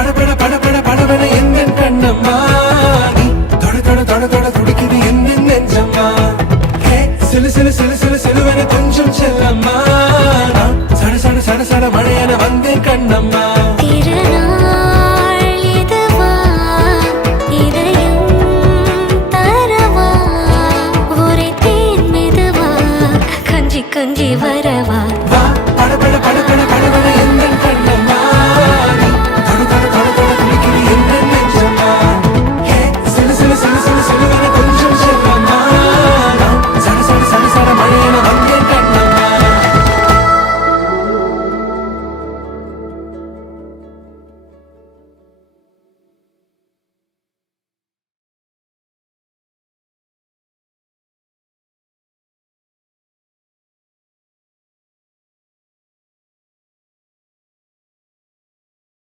படபட படபட படபட எந்த கண்ணம்மா நீ தொட தொட தொட தொட துடிக்குது எந்த நெஞ்சம்மா ஹே சிலு சிலு சிலு சிலு சிலுவன கொஞ்சம் செல்லம்மா நான் சட சட சட சட மழையன வந்தேன் கண்ணம்மா திருநாள் இதுவா இதயம் தரவா ஒரே தேன் மெதுவா கஞ்சி கஞ்சி